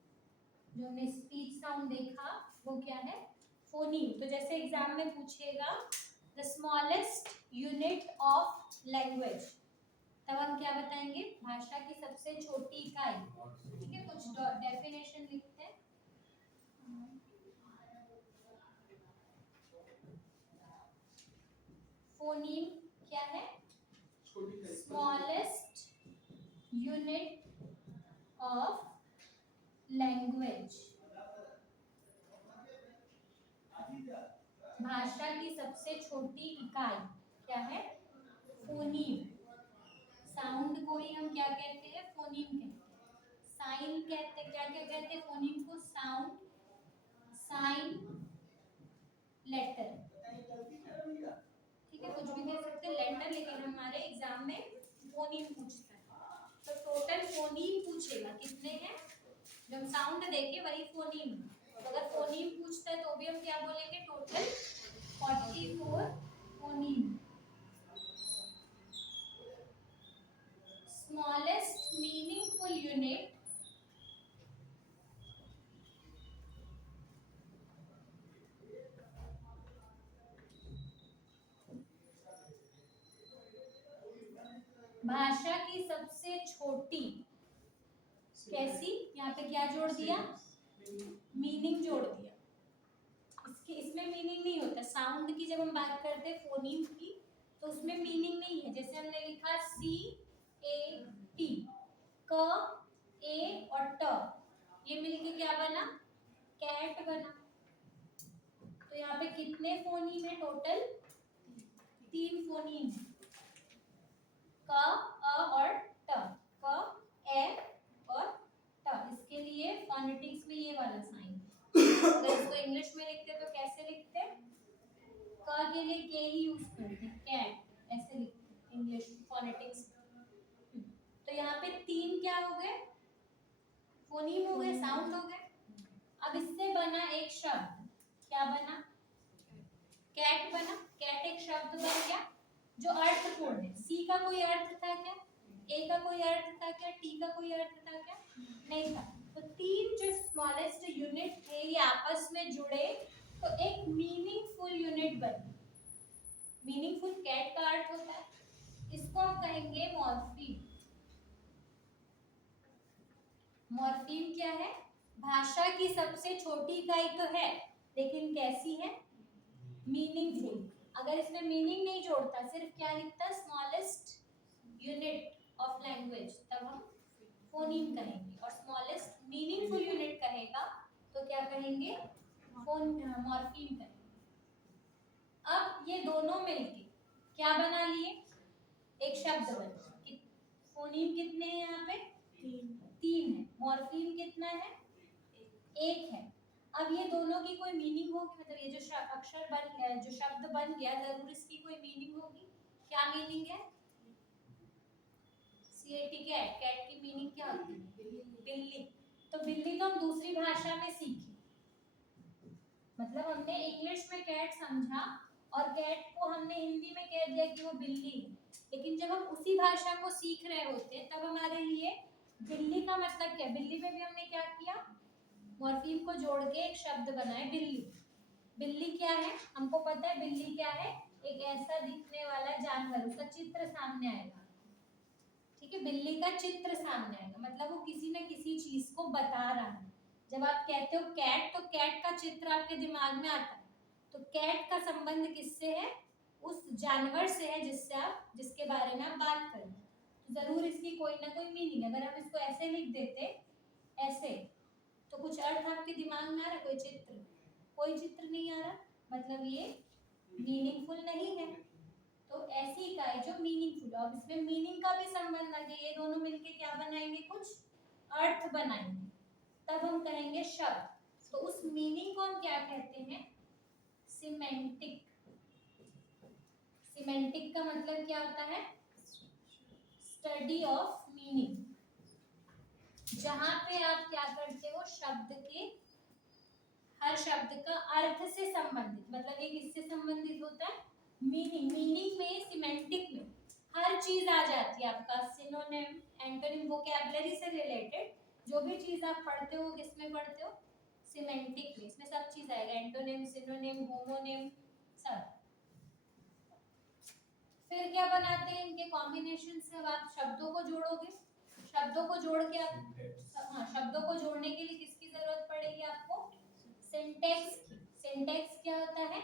जो हमने स्पीच साउंड देखा वो क्या है? फोनीम। तो जैसे एग्जाम में पूछेगा the smallest unit of language, तब हम क्या बताएंगे? भाषा की सबसे छोटी इकाई। ठीक है, कुछ डेफिनेशन लिखते हैं। फोनीम क्या है? स्मॉलेस्ट यूनिट ऑफ लैंग्वेज, भाषा की सबसे छोटी इकाई क्या है? फोनीम। साउंड को ही हम क्या कहते हैं? फोनीम कहते हैं। साइन कहते हैं, क्या क्या कहते हैं फोनीम को? Sound, sign, letter. ठीक है, कुछ भी कह सकते हैं लेटर, लेकिन हमारे एग्जाम में फोनीम पूछता है। तो टोटल फोनीम पूछेगा कितने हैं? जो हम साउंड देखे वही फोनीम। तो अगर फोनीम पूछता है तो भी हम क्या बोलेंगे? Total 44 phoneme. Smallest meaningful unit भाषा की सबसे छोटी, कैसी? यहाँ पे क्या जोड़ दिया? मीनिंग जोड़ दिया। साउंड की जब हम बात करते हैं फोनीम की, तो उसमें मीनिंग नहीं है। जैसे हमने लिखा CAT, क, ए और ट, ये मिलके क्या बना? कैट बना। तो यहाँ पे कितने फोनीम है टोटल? 3 फोनीम है, क, अ और ट। क, ए और ट। इसके लिए फोनेटिक्स में ये वाला साइन। अगर इसको इंग्लिश में लिखते तो कैसे लिखते? क के लिए के ही यूज करते, कैट, ऐसे लिखते इंग्लिश फोनेटिक्स। तो यहाँ पे 3 क्या हो गए? फोनीम हो गए, साउंड हो गए। अब इससे बना एक शब्द, क्या बना? कैट बना। कैट एक शब्द बन गया जो अर्थपूर्ण है। सी का कोई अर्थ था क्या? ए का कोई अर्थ था क्या? टी का कोई अर्थ था क्या? नहीं था। तो 3 जो स्मॉलेस्ट यूनिट थे ये आपस में जुड़े तो एक मीनिंगफुल यूनिट बनी। मीनिंगफुल कैट का अर्थ होता है, इसको हम कहेंगे मॉर्फीम। मॉर्फीम क्या है? भाषा की सबसे छोटी इकाई तो है, लेकिन कैसी है? मीनिंगफुल। अगर इसमें मीनिंग नहीं जोड़ता, सिर्फ क्या लिखता? स्मॉलेस्ट यूनिट ऑफ लैंग्वेज, तब हम फोनीम कहेंगे। और स्मॉलेस्ट मीनिंगफुल यूनिट कहेगा तो क्या कहेंगे? मॉर्फीम कहेंगे। अब ये दोनों मिलके क्या बना लिए? एक शब्द बना। फोनीम कितने हैं यहाँ पे? 3 है। मॉर्फीम कितना है? 1 है। अब ये दोनों की कोई मीनिंग होगी, मतलब ये जो अक्षर बन गया, जो शब्द बन गया, जरूर इसकी कोई मीनिंग होगी। क्या मीनिंग है? CAT, cat. कैट की मीनिंग क्या होती है? बिल्ली। तो बिल्ली तो हम दूसरी भाषा में सीखी, मतलब हमने इंग्लिश में कैट समझा और कैट को हमने हिंदी में कह दिया कि वो बिल्ली है। लेकिन जब हम उसी भाषा को सीख रहे होते तब हमारे लिए बिल्ली का मतलब क्या? बिल्ली में भी हमने क्या किया? मॉर्फीम को जोड़ के एक शब्द बनाए, बिल्ली। बिल्ली क्या है? हमको पता है बिल्ली क्या है? एक ऐसा दिखने वाला जानवर, उसका चित्र सामने आएगा। ठीक है, बिल्ली का चित्र सामने आएगा, मतलब वो किसी न किसी चीज को बता रहा है। जब आप कहते हो कैट, तो कैट का चित्र आपके दिमाग में आता है। तो कैट का संबंध किससे है? उस जानवर से है जिसके बारे में आप बात कर रहे हैं। तो जरूर इसकी कोई ना कोई मीनिंग है। अगर हम इसको ऐसे लिख देते, ऐसे, तो कुछ अर्थ आपके दिमाग में आ रहा? कोई चित्र? कोई चित्र नहीं आ रहा, मतलब ये मीनिंगफुल नहीं है। तो ऐसी इकाई जो मीनिंगफुल है, और इसमें मीनिंग का भी संबंध आ गया, ये दोनों मिलके क्या बनाएंगे? कुछ अर्थ बनाएंगे, तब हम कहेंगे शब्द। तो उस मीनिंग को हम क्या कहते हैं? सिमेंटिक। सिमेंटिक का मतलब क्या होता है? Study of meaning. जहां पे आप क्या करते हो? शब्द के, हर शब्द का अर्थ से संबंधित, मतलब ये किससे संबंधित होता है? मीनिंग। मीनिंग में, सिमेंटिक में हर चीज आ जाती है आपका। सिनोनिम, एंटोनिम, वोकैबुलरी से रिलेटेड जो भी चीज आप पढ़ते हो, किसमें पढ़ते हो? सिमेंटिक में। इसमें सब चीज आएगा, एंटोनिम, सिनोनिम, होमोनिम, सब। फिर क्या बनाते हैं? इनके कॉम्बिनेशन से अब आप शब्दों को जोड़ोगे। शब्दों को जोड़ के आप, हाँ, शब्दों को जोड़ने के लिए किसकी जरूरत पड़ेगी आपको? सिंटैक्स की। सिंटैक्स क्या होता है?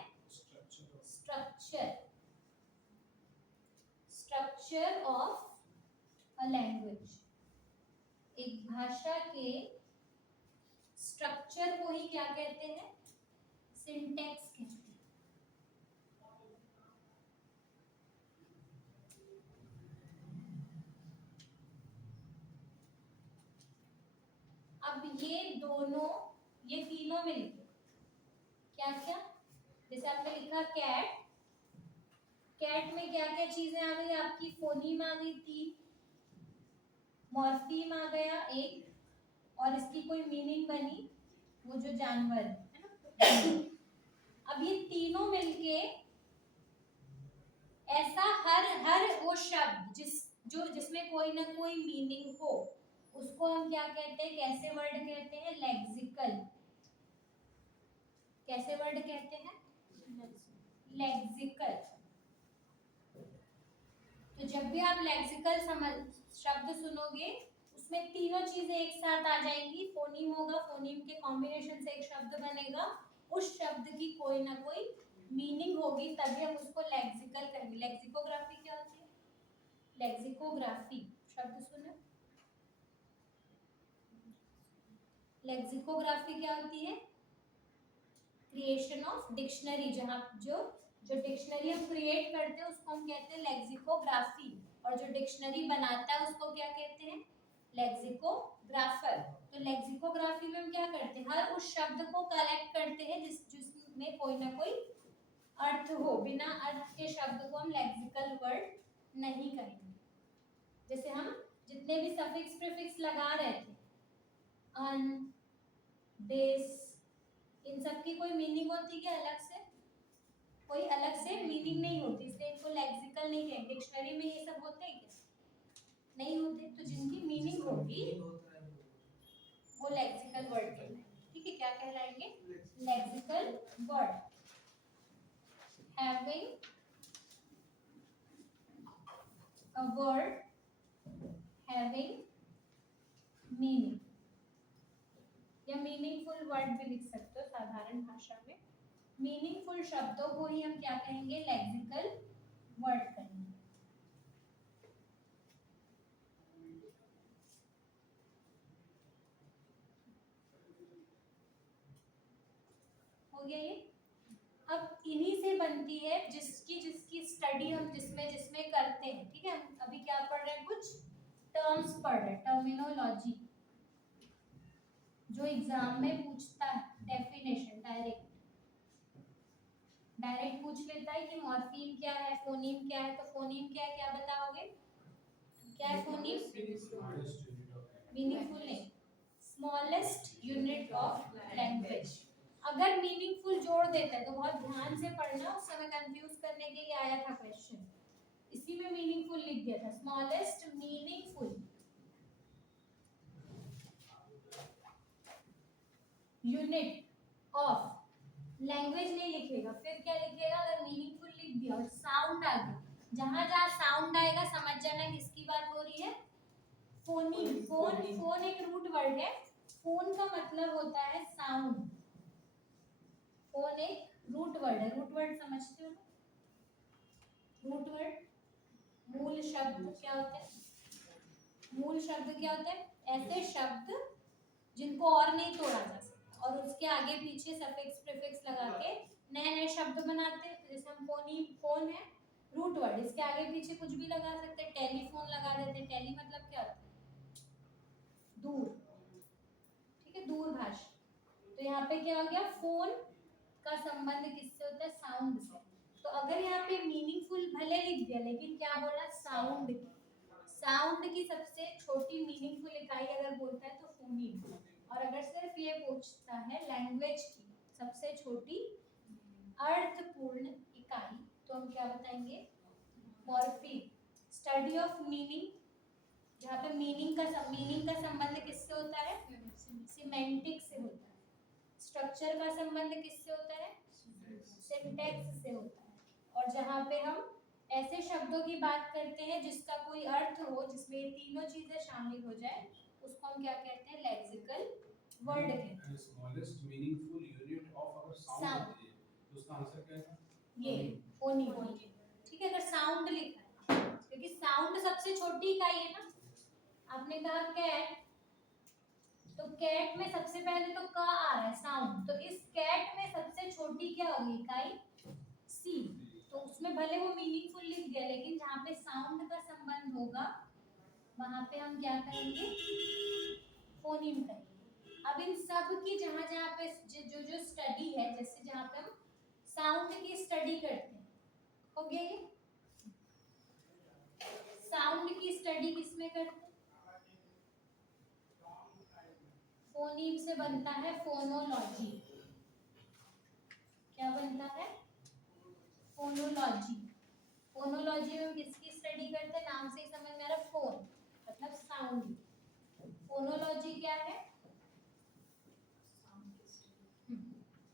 Structure. Structure of a language. एक भाषा के स्ट्रक्चर को ही क्या कहते हैं? सिंटैक्स कहते हैं। अब ये दोनों, ये तीनों मिलके क्या क्या? जैसे आपने लिखा कैट, कैट में क्या क्या चीजें आ गई आपकी? फोनीम आ गई 3, मॉर्फीम आ गया 1, और इसकी कोई मीनिंग बनी, वो जो जानवर है ना। अब ये तीनों मिलके ऐसा हर वो शब्द जिसमें कोई ना कोई मीनिंग हो, उसको हम क्या कहते हैं? कैसे वर्ड कहते हैं? लेक्सिकल। कैसे वर्ड कहते हैं? लेक्सिकल। तो जब भी आप लेक्सिकल शब्द सुनोगे, उसमें तीनों चीजें एक साथ आ जाएंगी। फोनीम होगा, फोनीम के कॉम्बिनेशन से एक शब्द बनेगा, उस शब्द की कोई ना कोई मीनिंग होगी तभी हम उसको लेक्सिकल कहेंगे। लेक्सिकोग्राफी क्या होती है? लेक्सिकोग्राफी शब्द सुने, लेक्सिकोग्राफी क्या होती है? Creation of dictionary. जहाँ जो डिक्शनरी हम क्रिएट करते हैं उसको हम कहते हैं लेक्सिकोग्राफी, और जो डिक्शनरी बनाता है उसको क्या कहते हैं? लेक्सिकोग्राफर। तो लेक्सिकोग्राफी में हम क्या करते हैं? हर उस शब्द को कलेक्ट करते हैं जिसमें कोई ना कोई अर्थ हो। बिना अर्थ के शब्द को हम लेक्सिकल वर्ड नहीं कहेंगे। जैसे हम जितने भी सफिक्स प्रीफिक्स लगा रहे थे, अन, दिस, इन सब की कोई मीनिंग होती है अलग से? कोई अलग से मीनिंग नहीं होती, इसलिए इनको लेक्सिकल नहीं कहेंगे। डिक्शनरी में ये सब होते हैं क्या? नहीं होते। तो जिनकी मीनिंग होगी वो लेक्सिकल वर्ड कहलाएंगे। ठीक है, क्या कहलाएंगे? Lexical word having a word having meaning, या मीनिंगफुल वर्ड भी लिख सकते हो साधारण भाषा में। मीनिंगफुल शब्दों को ही हम क्या कहेंगे? लेक्सिकल वर्ड कहेंगे। हो गया ये? अब इन्हीं से बनती है जिसकी स्टडी हम जिसमें करते हैं। ठीक है, हम अभी क्या पढ़ रहे हैं? कुछ टर्म्स पढ़ रहे हैं, टर्मिनोलॉजी, जो एग्जाम में पूछता है। डेफिनेशन डायरेक्ट पूछ लेता है कि मॉर्फीम क्या है, फोनीम क्या है। तो फोनीम क्या है, क्या बताओगे? क्या है फोनीम? मीनिंगफुल नहीं, स्मॉलेस्ट यूनिट ऑफ लैंग्वेज। अगर मीनिंगफुल जोड़ देता है तो बहुत ध्यान से पढ़ना, उस समय कंफ्यूज करने के लिए आया था क्वेश्चन, इसी में मीनिंगफुल लिख दिया था। Smallest meaningful unit of language नहीं लिखेगा, फिर क्या लिखेगा? अगर मीनिंगफुल लिख दिया और साउंड आ गया, जहां जहां साउंड आएगा समझ जाना किसकी बात हो रही है? फोनीम। फोन एक रूट वर्ड है। फोन का मतलब होता है साउंड। फोन एक रूट वर्ड है। रूट वर्ड समझते हो? रूट वर्ड मूल शब्द क्या होते हैं? मूल शब्द क्या होते हैं? ऐसे शब्द जिनको और नहीं तोड़ा जा सकता, और उसके आगे पीछे सफिक्स प्रीफिक्स लगा के नए नए शब्द बनाते हैं। जैसे हम फोन है रूट वर्ड, इसके आगे पीछे कुछ भी लगा सकते हैं। टेलीफोन लगा देते हैं। टेली मतलब क्या होता है? दूर। ठीक है, दूरभाष। तो यहाँ पे क्या हो गया? फोन का संबंध किससे होता है? साउंड से। तो अगर यहाँ पे मीनिंगफुल भले लिख दिया, लेकिन क्या बोला? साउंड की। साउंड की सबसे छोटी मीनिंगफुल इकाई अगर बोलता है तो फोनीम, और अगर सिर्फ ये पूछता है लैंग्वेज की सबसे छोटी अर्थपूर्ण इकाई, तो हम क्या बताएंगे? मॉर्फीम। स्टडी ऑफ मीनिंग, जहाँ पे मीनिंग का संबंध किससे होता है? सिमेंटिक से होता है। स्ट्रक्चर का संबंध किससे होता है? सिंटैक्स से होता है। और जहाँ पे हम ऐसे शब्दों की बात करते हैं जिसका कोई अर्थ हो, जिसमें ये तीनों चीजें शामिल हो जाए, उसको हम क्या कहते हैं? लेक्सिकल वर्ड कहते हैं। स्मॉलेस्ट मीनिंगफुल यूनिट ऑफ अगर साउंड होती है तो उसका आंसर क्या है? ये फोनीम। ठीक है, अगर साउंड लिखा है, क्योंकि साउंड सबसे छोटी इकाई है ना। आपने कहा कैट, तो कैट में सबसे पहले तो का आ रहा है साउंड, तो इस कैट में सबसे छोटी क्या होगी इकाई? सी। तो उसमें भले वो मीनिंगफुल लिख दिया, लेकिन जहाँ पे साउंड का संबंध होगा वहां पे हम क्या करेंगे? फोनीम करेंगे। अब इन सब की जहाँ जहाँ पे जो स्टडी है, जैसे जहाँ पे हम साउंड की स्टडी करते हैं, हो गया ये? साउंड की स्टडी किसमें करते हैं? फोनीम से बनता है फोनोलॉजी। क्या बनता है? फोनोलॉजी। फोनोलॉजी में किसकी स्टडी करते हैं? नाम से ही समझ में आ रहा है, फोन मतलब साउंड। फोनोलॉजी क्या है?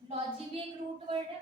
लॉजी भी एक रूट वर्ड है।